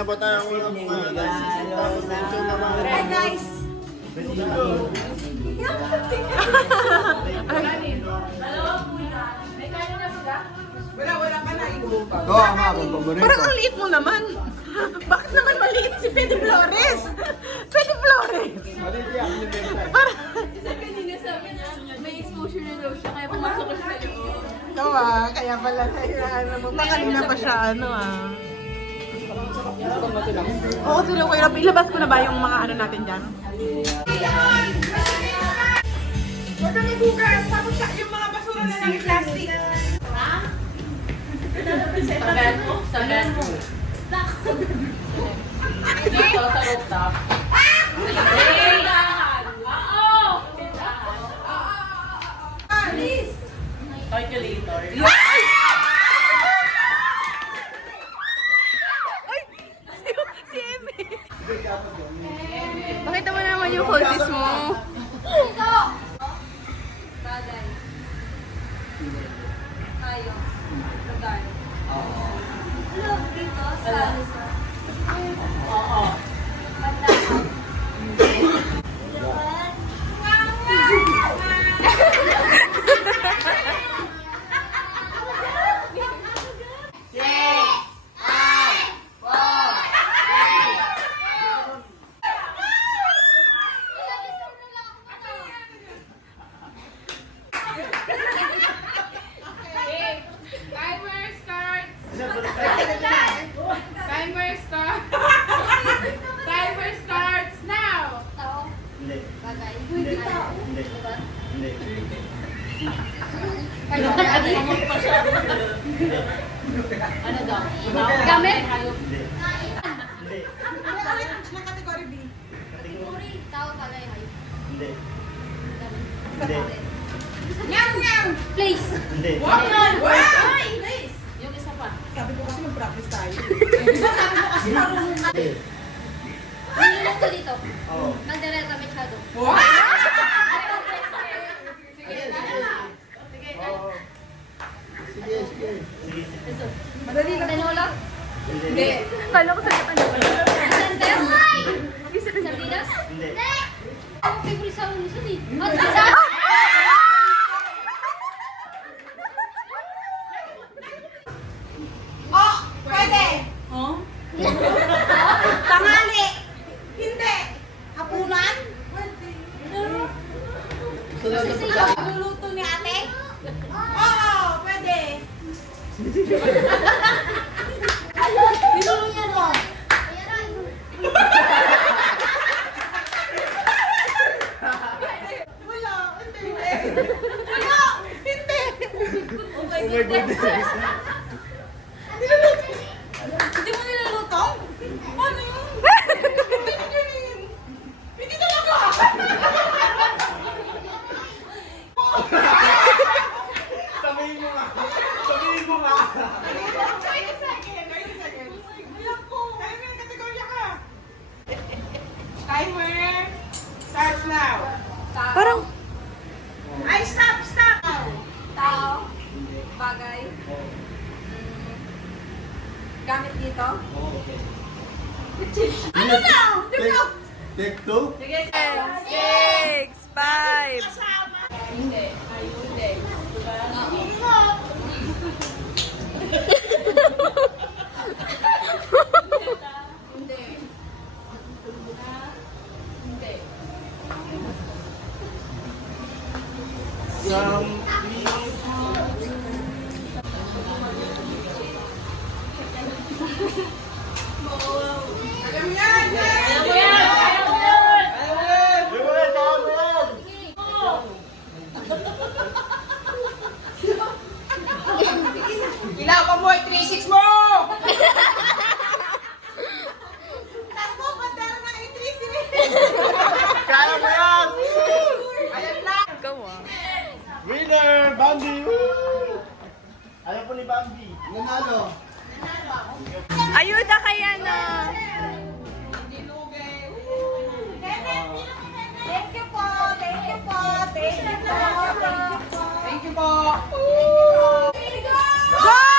na po tayo ng ulam mga guys. Tapos mention naman. Hi guys! Wala ka na. Ito ang mga paborito. Parang ang liit mo naman. Bakit naman maliit si Pedro Flores? Pedro Flores! Maliit yan. Parang... Sabi niya may exposure na daw siya, kaya pumasok ko siya sa loob. Ikaw kaya pala ano mo. Baka kanina pa siya Oo, tulong ko. Ilabas ko na ba yung mga natin dyan? Huwag kang magugas! Tapos yung mga basura na ng plastic. Ha? Sagan mo. Dito sa rooftop. Please! Calculator. Si Emi! Pakita mo naman yung hoses mo. Bagay. Tayo. Lugar. Hello, dito sa... Oo. Timer starts! Timer starts! Timer starts now! Tao? Hindi. Bagay? Hindi tao. Hindi. Hindi. Ano daw? Gamit? Hindi. Hindi. Ng category B. Kategori. Tao, bagay, hayop. Hindi. Hindi. Nyam, nyam! Place! Hindi. Place! Yung isa pa. Sabi ko kasi mag-practice tayo. Niluluto dito. Oo. Caldereta Machado. Oo. Sige, sige. Sige, sige. Madali lang. Tinola? Hindi. Kala ko sa ano ba? Sandes? Sardinas? Hindi. Ako favorite sa ulo sa dito. Oh! Pwede! Oh? Tangali! Hindi! Hapunan? Luluto ni ate? Oo! Pwede! Niluluyan mo! Wala! Hindi! Wala! Hindi! Oh my goodness. Niluluto! Hindi mo niluluto? Ano yun? Hindi mo yun! Hindi talaga! Sabihin mo nga. Sabihin mo nga. Wait a second! Wait a second! Alam ko! Kaya may kategorya ka! Timer starts now! Parang... Ay, stop! Stop! Tao? Bagay? Gamit dito? Oo, okay. Ano na? Take two? Sige, 6, 5, Hindi. Hindi. Hindi. Hindi. Alam yan! Ayaw mo yan! Ayaw mo yan! Di ba yan? Kaya mo yan! Ilaw mo 3-6 mo! Tapos mo, bandera ng 8-3 Kaya mo yan! Alam lang! Ikaw Winner! Bambi! Woo! Alam po ni Bambi. Nanalo. Ayuda kay ano! Thank you po! Thank you po! Thank you po! Thank you po! Go!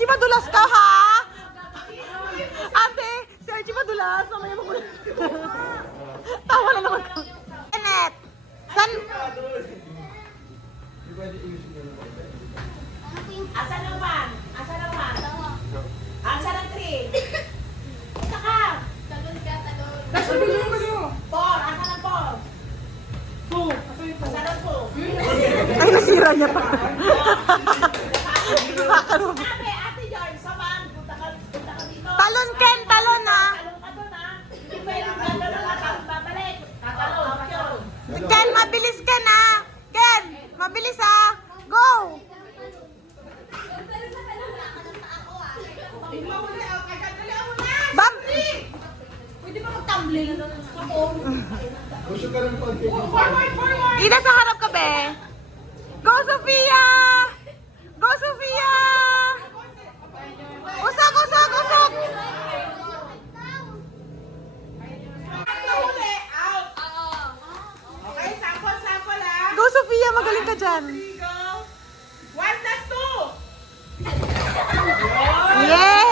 Archie, madulas ka, ha? Ate, si Archie madulas. Mamaya mo kulit. Tawa na naman ko. Kenneth, san? Asan ang one? Asan ang one? Asan ang three? Isa ka. Four. Asan ang four? Asan ang two? Ay, nasira niya pa. Nakakaroon. Ate, Ate Joy, saman. Punta ka dito. Talon, Ken, talon, ha? Talong ka doon, ha? Hindi pwedeng gano'n lang ang babalik. Tatalong. Yun. Ken, mabilis, Ken, ha? Ken, mabilis, ha? Go! Bam! Pwede ba mag-tumbling? Gusto ka ng konti. Forward. Ida, sa harap ka, be. Go, Sofia! Go, Sofia! Usok, usok, usok! Huli, out. Okay, sample, ha? Go, Sofia! Magaling ka dyan. Go. 1 plus 2. Yay!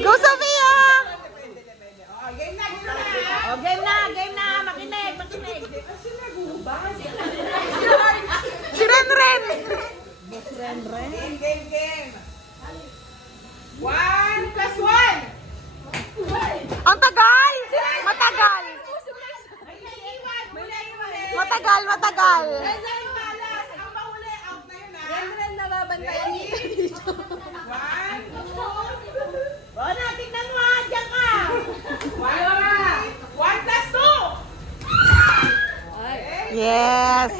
Go, Sofia! Oh, game na. Makinig. Si Renren! Game. 1 plus 1. Ang tagal! Matagal! Muli. Matagal! Ang mahuli, out na yun, ha? nababantayan niya dito. 1, 2. Bona, tignan mo, ha? Diyan ka. 1 plus 2. Okay. Yes!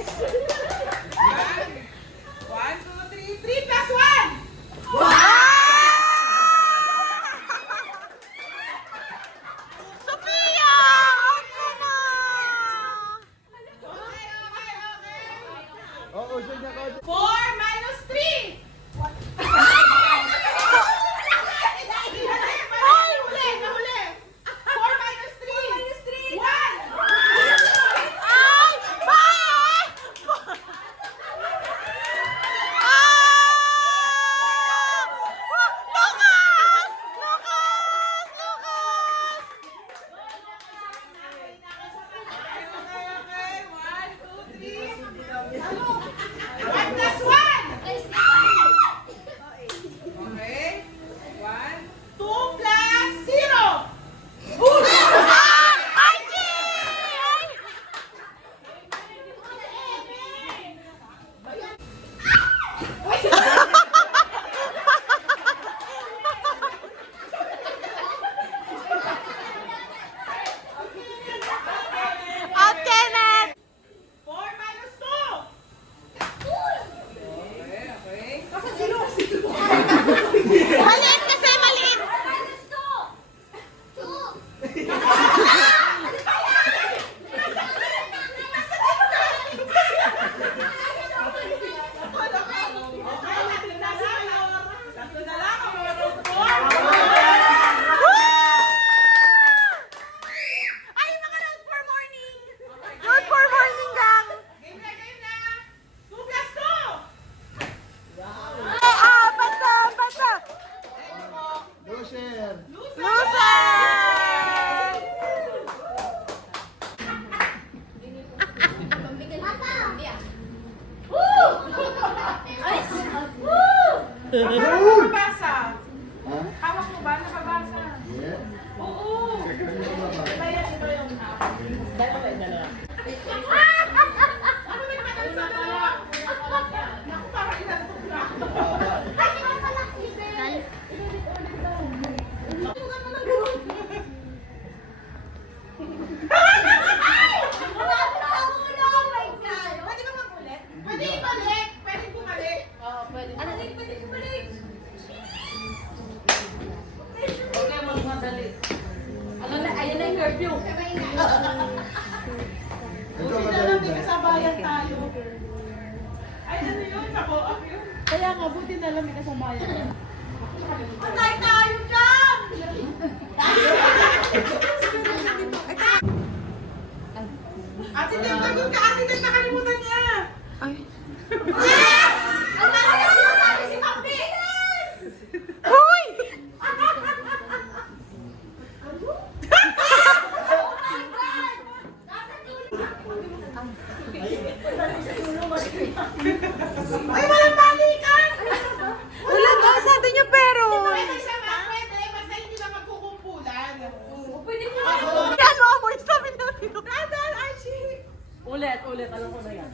1, 2, 3. 3 plus 1. Sofia! Ako na! Oo, siya niya ko. 4 minus 3. Nahuli. 4 minus 3. 1. Ay! Ay! Ah! Lucas! One plus one. Okay. 1, 2 plus 0. At Kenneth! 4 minus 2. Maliit kasi, maliit! Tatlo na lang. Ay, mga note for morning! Note for morning, gang! Game na. 2 plus 2. Basta! Loser. Loser! Nakabasa. Ha? Hawak mo ba? Nakabasa. Yeah. Oo. Ito yung dalawa. Ano ba naman ang sa dalawa? Naku, parang inantok na ako. Pwede ba magulit? Pwede ibalik. Pwede bumalik. Okay, magmadali. Ayan na yung curfew. Ito Buti na lang may kasabayan tayo. Ay, ano yun? Nako-up yun. Kaya nga, buti na lang may kasamayan. Patay tayo dyan! Ate Del, tagod ka! Ate Del, nakalimutan niya! Ay. Ang mga sinasabi si Papi! Hoy! Ay, walang balikan! Wala ba? Sado niyo pero. Pwede siya ma, pwede. Basta hindi na magkukumpulan. Pwede mo Ano amoy? Sabi natin. Dadan, Archie! Ulit. Alam ko na yan.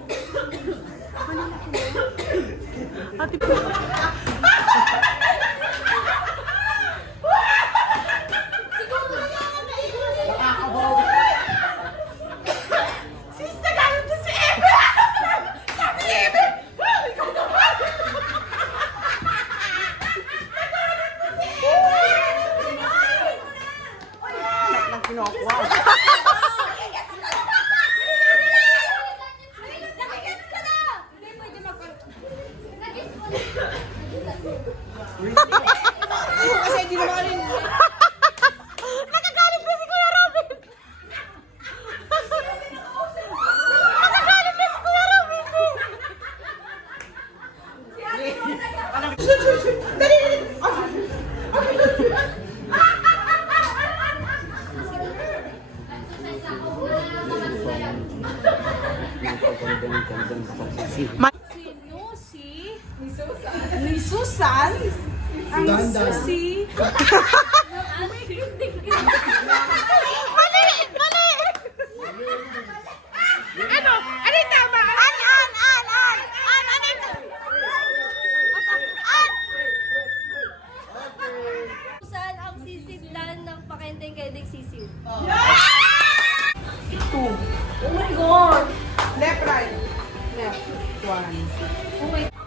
Ate Sis, nagalit na si Ebe! Sabi ni Ebe! Ikaw naman! Nagalit na si Ebe! Nang kinukuha. Nakigets ka na! Hindi, pwede Kasi hindi naman rin. Nagagalit na si Kuya Robin. Nagagalit na si Kuya Robin. Sino si? Ni Susan? Ang susi? Mali! Ano? Ano yung tama? An! Ano yung Saan ang sisidlan ng pakenteng kedeng sisiw? Left, right. Left. One.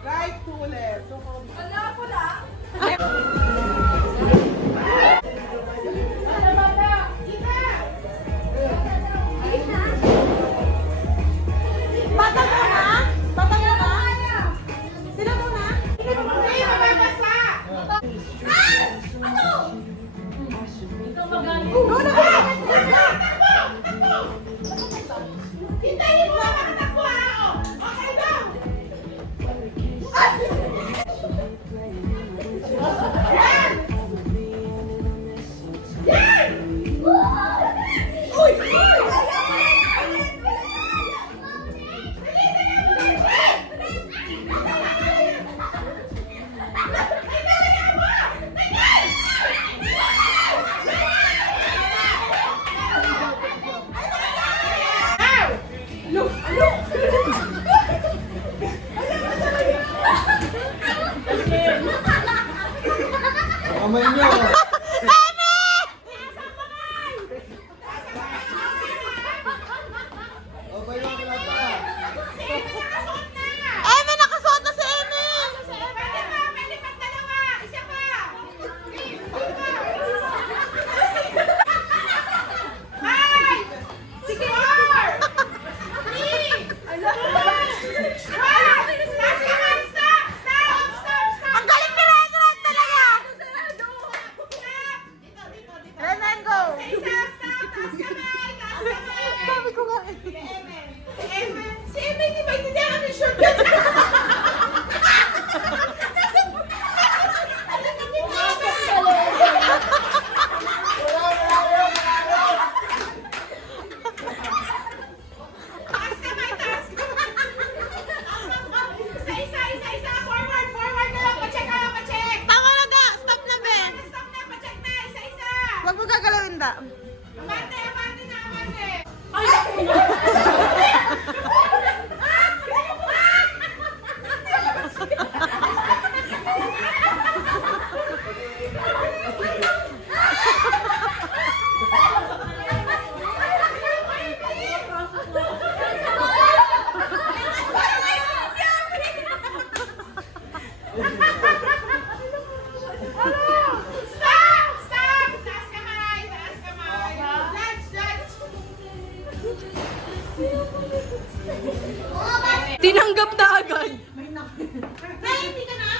Right, two, left. Wala ko lang. Bata muna? Bata muna? Sila muna? Hindi, mababasa! Hintayin mo ang nakatakbo, ako! Okay, go! Kamay niyo. Okay lang pala pa. Eme, nakasuot na si Eme! Pwede pa dalawa! Isa pa! Five! Sige! 4! 3! 2! 1! Stop! Ang galing ni Renren talaga! Dito. Renren, go! Stop! Taas kamay! Sabi ko nga eh. Si Eme, hindi ba hindi kami shortcut? Taas kamay! Isa! Forward na lang! Pa-check! Tama na da! Stop na, Ben! Stop na! Pa-check na! Isa! Huwag mo gagalawin da. Amante na! Tinanggap na agad. Hindi ka na!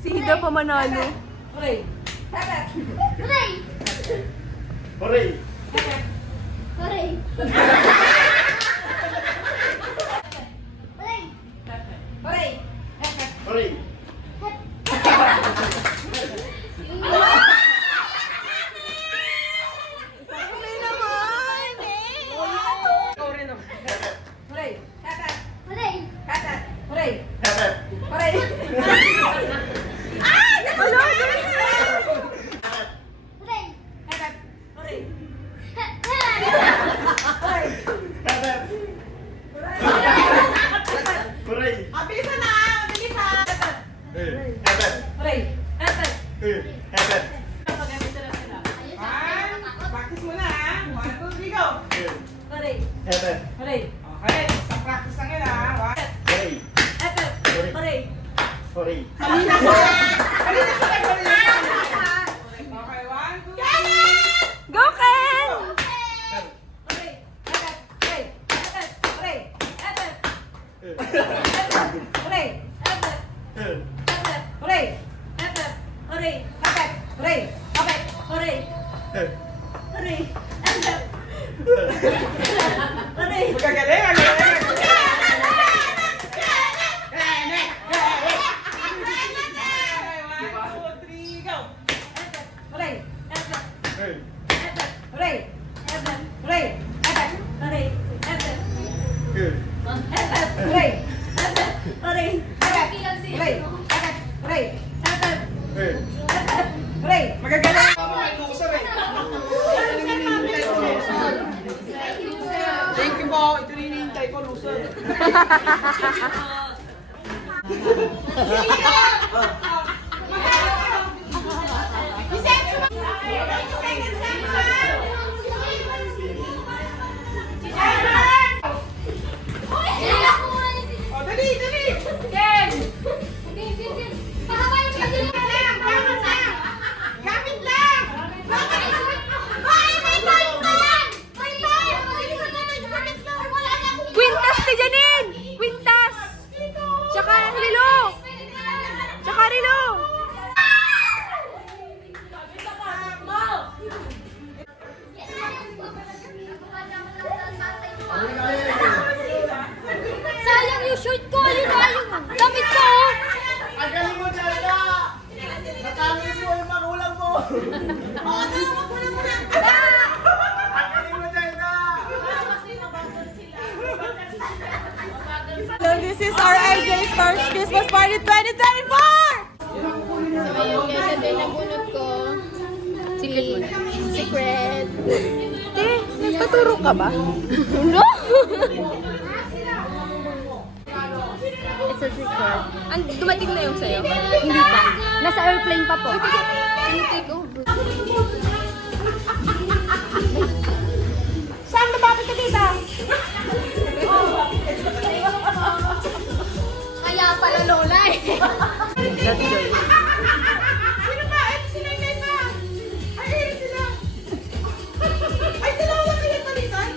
Sino daw pa manalo? Hooray! Hepe! Hooray! Hooray! Hepe! Hooray! Kami naman! Ikaw rin ako. Hooray! Hepe! Hooray! Hepe! Hooray! Hepe! Hooray! Wala! Hepe! Hooray! Hooray! Ah, bilisan na! Bilisan! Hepe! Hooray! Hepe! Hepe! Pag-gamit na sila. Practice muna ha. 1, 2, 3, go! Hooray! Hepe! Hooray! Okay, sa practice lang yun ha. Hooray! Hepe! Hooray! Hooray! Kanina ko nagkanina. Okay, 1, 2, 3. Go, Ken! Hooray! Hepe! Hooray! Hepe! Hooray! Hepe! Hooray! Hepe! Hepe! Hooray! Hepe! Hooray! Hepe! Hooray! Hepe! Hooray! Hooray! Hepe! Hooray! Magagaling, ang galing. Hooray! Hepe! Hepe! Hooray! Hepe! Hooray! Hepe! Hooray! Hepe! Hepe! Hooray! Hepe! Hooray! Hepe! Hooray! Hepe! Hooray! Hepe! Hepe! Hooray! Magagaling. Thank you po. Ito rin hinihintay ko, loser. Oh, dali, dali. Gamit lang. Quintas ni Janine! Quintas! Tsaka Rilo! Tsaka Rilo! Sayang yung shoot ko! Yun nga yung damit ko! Ang galing mo, Jelda! Nakamit mo yung magulang mo! Ang galing mo, Jelda! So this is our LJ Stars Christmas Party 2024! So ayun guys, ito yung nabunot ko. Secret mo na. Secret. Nagpaturo ka ba? No! It's a secret. Dumating na yung sa'yo? Hindi pa. Nasa airplane pa po. Take over. Saan na bakit ka dito? Kaya pala Lola eh. Sino ba? Ay, sinay pa. Ay, ayun sila. Ay, dalawa kayo palitan.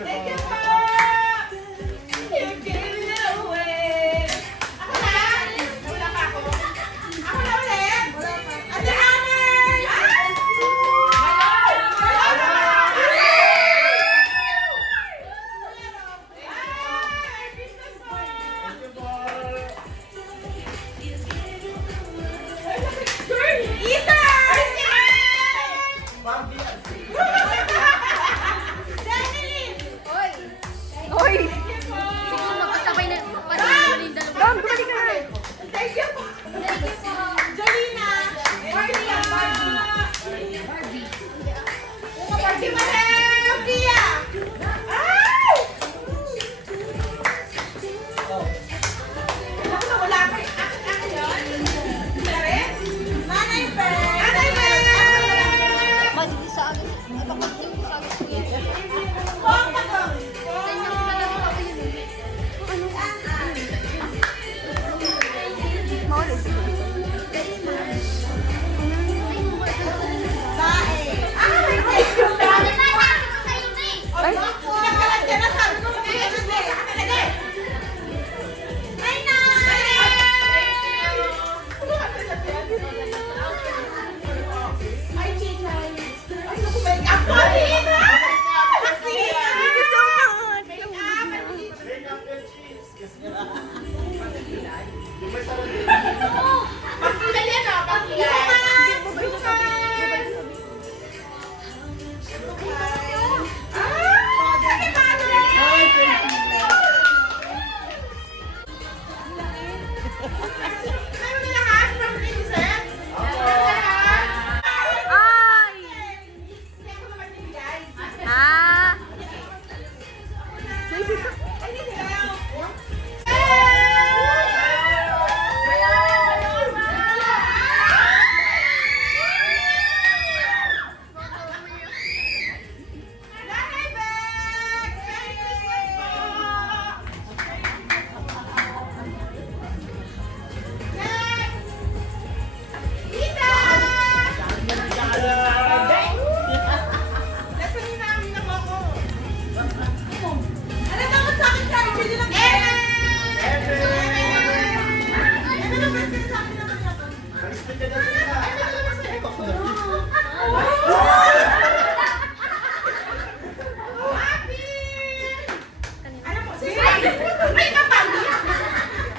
Thank you po. pakunting ko sa gusto niya. Ganyan ko lang ako yun. Ano? Maulit siguro. Ay! Nagkalat ka na, sabi ko sa kanya, Ay, Chichay. Ay, naku, make up ko. Thank you so much! Bring up the cheese. Pagkilay yan, ah. Pagkilay. Ay! Ah!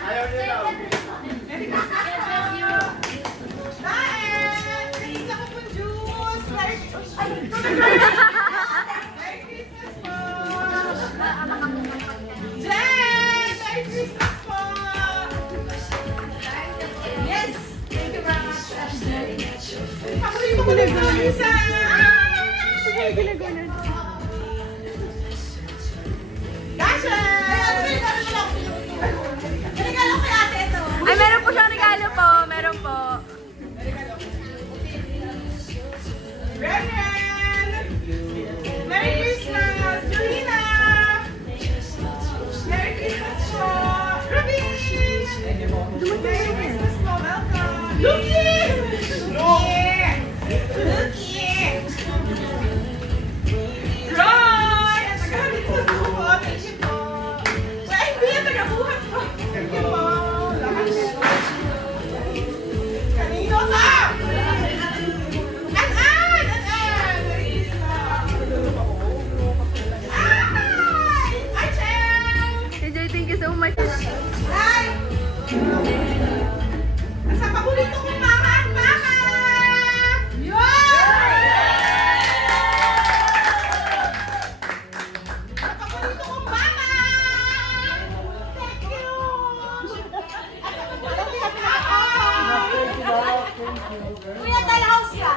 Ayaw niyo daw. Yes! Thank you very much. Pakulit mo ko na yung isa! Gasha! Regalo kay ate ito. Ay, meron po siyang regalo po. Meron po. Brennan! Merry Christmas! Julina! Merry Christmas po! Ruby! Merry Christmas po! Welcome! Luki! Luki! Roy! Ang tagahalit sa buho. Thank you po. Well, hindi ang tagabuhat po. Thank you po. Lahat meron. Kanino ka? An-an! Merry Christmas! Ay! Archel! TJ, thank you so much. Ay! Nasa paborito kong mama at papa! Yun! Nasa paborito kong mama! Thank you! At sa paborito kong papa! Kuya, Dalhouse ka!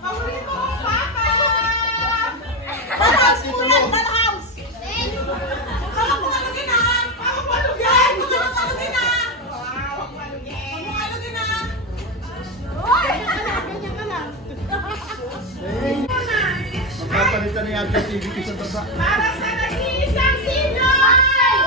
Paborito kong papa! Dalhouse, kuya! Dalhouse! Huwag mo alugin na! Huwag mo alugin! Huwag mo alugin na! Huwag mo alugin na! Uy! Ganyan ka lang. Magpapalitan ni Ate TV ko sa baba. Para sa nag-iisang sinoy!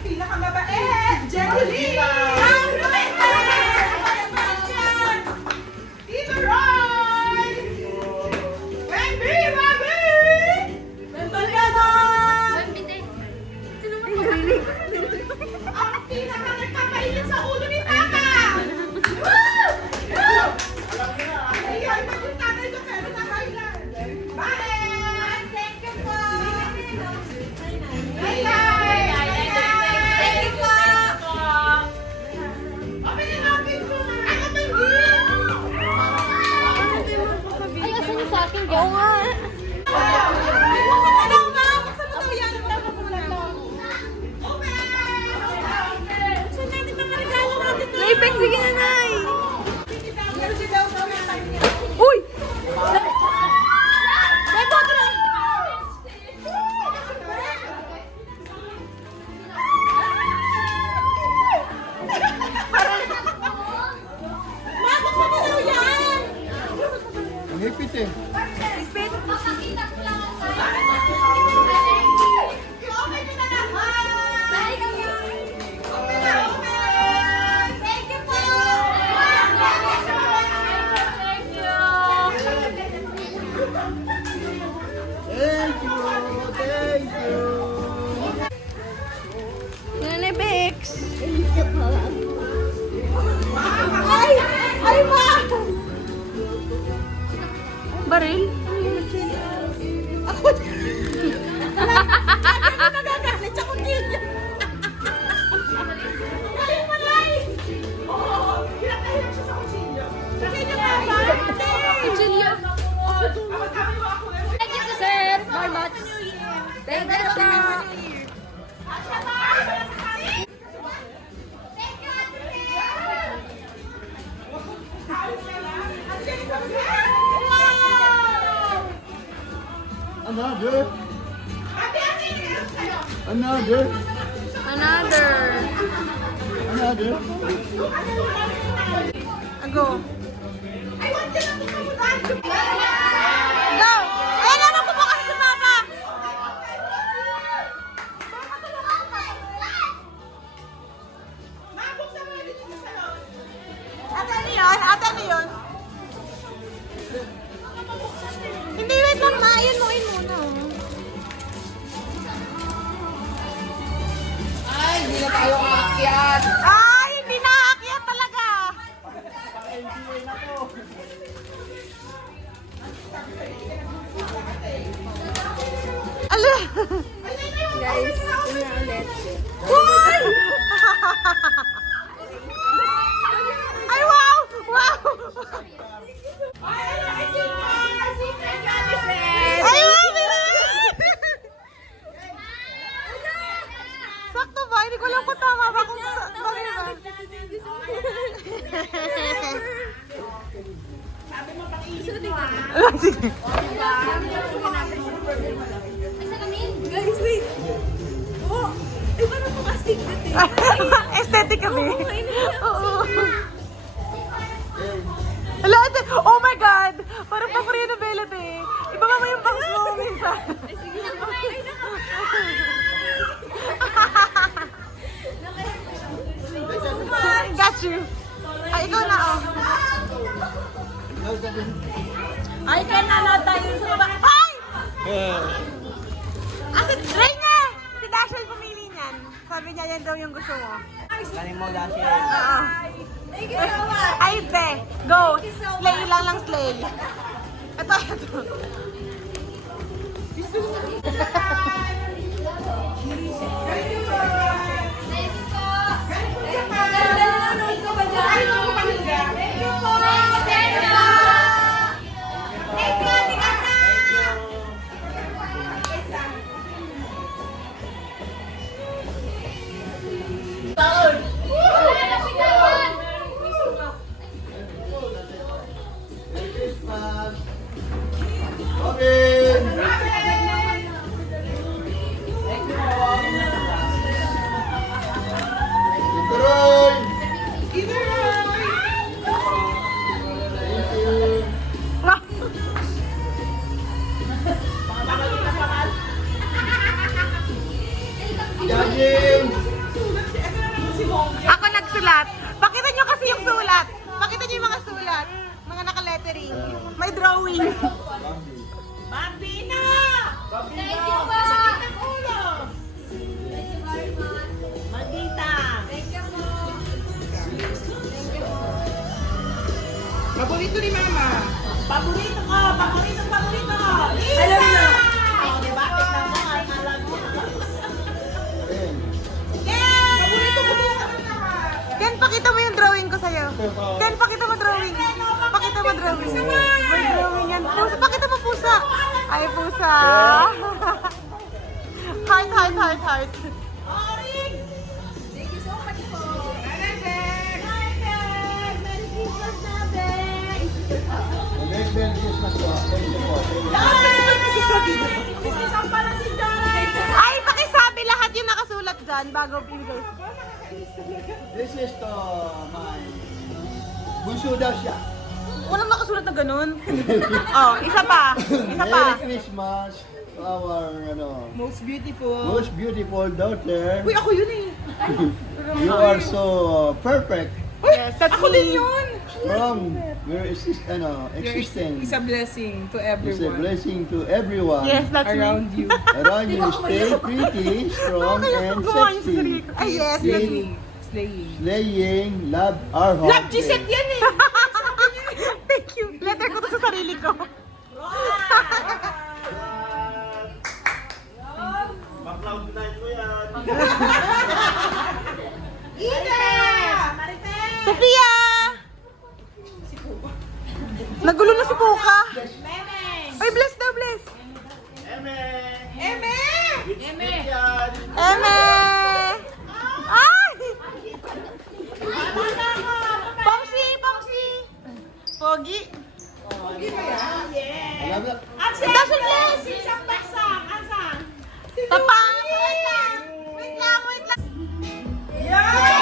Pinakamabait! Jenny! Tito Roy! Wendy! Wendy! Ang pinaka-nagpapainit sa ulo ni Tata! Ayun, ba't yung tatay ko pero na-highlight? Bye! Thank you po! Bye-bye! Thank you po! Open yung akin ko na! Ay, open din! Ay, asan yung sa akin? Oo nga. Ay, buksan mo daw, ma! Buksan mo daw yan! Buksan mo daw. Open! Buksan natin mga regalo natin. Naipin, sige na, Nay. Meron si daw daw na Mahigpit eh. Repeat. Okay na lahat! Thank you! Okay na, okay! Thank you po! Thank you. Thank you. Thank you. Nanay Bex. Ay! Ay, ma! Baril? Ako! Nagagalit sa kutilyo! Galing mo, Lai! Oo! Pinatahirap siya sa kutilyo! Kasi niya mama! Julia. Thank you, sir. Very much. Thank you, sir. Another. Another. Another. Another. Go! Go! Ayan naman po kasi si mama! Ate, ano yun? Ate, ano yun? Hindi, wait lang ma. Ayun mo, ayun muna. Ay, hindi na tayo aakyat. Ay, hindi nakaakyat talaga. Ala! Guys, yun na ulit. Uy! Ay, wow! Wow! Ay, wow! Sakto ba? Hindi ko lang kung tama ba kung bakit ba? Sige. Guys, wait. Oh, iba na itong astig natin. Aesthetic kami. Oo. Ala, ate. Oh my God! Parang pa-Korean novela to eh. Ibaba mo yung bangs mo minsan. Ay, sige na. Ay, Got you. Ay, ikaw na oh. Ay, kaya na tayo sa ba? Ay! Ate, Reyna! Si Dashiell pumili niyan. Sabi niya yan daw yung gusto mo. Kanin mo, Dashi. Oo. Thank you so much. Ay, be. Go. Slay lang slay. Ito, ito. Merry Christmas. Okay. Ituroy. Thank you. Judging. Ako nagsulat. Pakita nyo kasi yung sulat. Pakita nyo yung mga sulat. Mga naka-lettering. May drawing. Bambina! Thank you po. Sakit ang ulo. Magita. Thank you po. Paborito ni Mama. Paborito ko. Paborito, paborito. Lisa! Alam na. Oh, diba? Tignan mo. Alam mo. Ayan. Ken, pakita mo yung drawing ko sa'yo. Ken, pakita mo drawing. Pakita mo drawing. May drawing yan. Pusa, pakita mo pusa. Ay, pusa. Heart, heart, heart, heart. Thank you so much po. Next Merry Christmas po. Thank you po. Ay, pakisabi lahat yung nakasulat dyan bago ibigay. This is to my bunso daw siya. walang nakasulat na ganun. Oh, isa pa. Isa pa. Merry Christmas to our Most beautiful. most beautiful daughter. Uy, ako yun eh. You are so perfect Yes, that's ako din yun. from your existence. It's a blessing to It's a everyone blessing to everyone yes, that's around you. around you. Stay pretty, strong, and sexy. Ay, yes. Keep Slaying. slaying, love our heart. Love Gisette yan eh. Thank you. Letter ko to sa sarili ko. Background night mo yan. Sophia! Nagulo na si Puka. Ay, bless daw, bless. Eme! Eme! Eme! Yan. Eme! Ay! Pongsi! Pongsi! Pogi! Alam na, Daso bless! Papa! Wait lang! Wait lang! Wait lang!